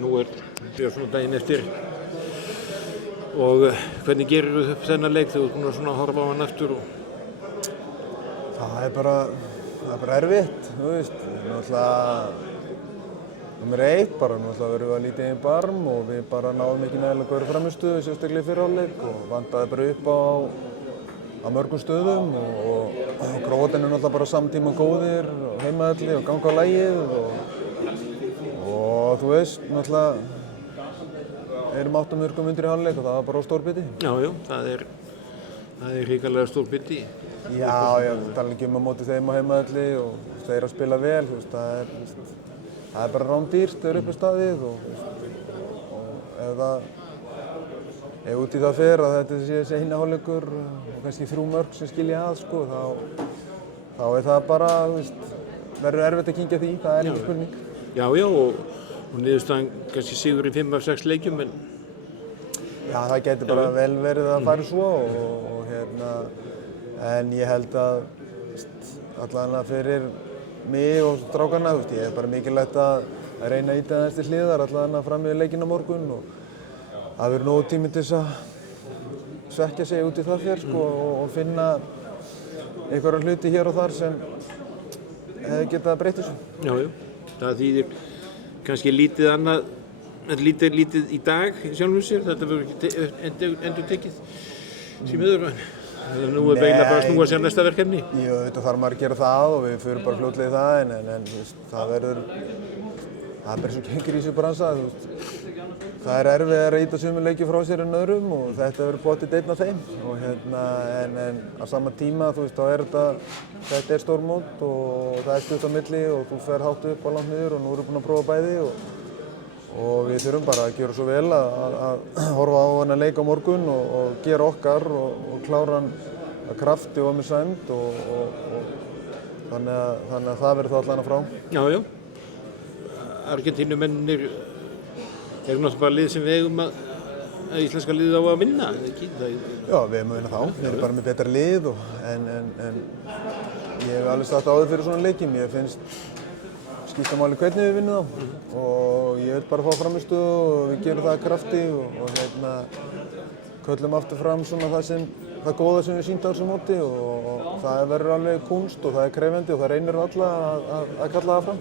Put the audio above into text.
Nú er svona daginn eftir og hvernig gerirðu upp þennan leik þegar þú ert svona að horfa á hann aftur? Það er bara erfitt, þú veist. Náttúrulega númer 1 bara, náttúrulega verðum við að lítið inn í barm og við bara náðum ekki nægilega góðri frammistöðu, sérstaklega í fyrri hálfleik og vantaði bara upp á mörgum stöðum og Króatarnir náttúrulega bara samtíma góðir og heimavelli og ganga á lagið og þú veist, náttúrulega erum 8 mörgum undir í hálfleik og það var bara stór biti. Já, það er hrikalega stór biti. Já, tala ekki á móti þeim á heimavelli og þeir að spila vel, þú veist, það er bara rándýrt þegar upp er staðið og ef út í það fer að þetta sé seinni hálfleikur og kannski 3 mörk sem skilja að, sko, þá er það bara, þú veist, verður erfitt að kyngja því, það er ekki spurning. Já, og niðurstaðan kannski sigur í 5 af 6 leikjum, en... Já, það getur bara vel verið að fara svo en ég held að allavega fyrir mig og strákarna, ég er bara mikilvægt að reyna að ýta þess til hliðar allavega fram við leikinn á morgun og það verður nógu tími til þess að svekkja sig út í það fér, sko, og finna einhverja hluti hér og þar sem hefði getað breytt þessu. Já, það þýðir kannski lítið annað, lítið í dag sjálfum sér, þetta verður ekki endurtekið sem miður. Nú er eiginlega bara að snúa sér næsta verkefni. Jú, þetta þarf maður að gera það og við förum bara fljótlega í það en það verður, það er bara svo gengur í þessu bransa, þú veist. Það er erfið að ýta sömu leiki frá sér en öðrum og þetta verður potið einn af þeim og en á sama tíma, þú veist, þá þetta er stórmót og það er stutt á milli og þú fer hátt upp og langt niður og nú erum við búin að prófa bæði og við þurfum bara að gera svo vel að horfa á þennan leik á morgun og gera okkar og klára hann að krafti og með sæmd og þannig að það verður þá allan að frá. Já. Argentínumennir eru náttúrulega bara lið sem við eigum að íslenska liðið á að vinna, ekki? Já, við eigum að vinna þá. Við erum bara með betra lið en ég hef alveg sagt áður fyrir svona leikjum. Ég finnst skipta máli hvernig við vinnum þá og ég vil bara fá framistöðu og við gerum það að krafti og köllum aftur fram svona það góða sem við sýnt á þessu móti og það verður alveg kúnst og það er krefjandi og það reynir alla að kalla það fram.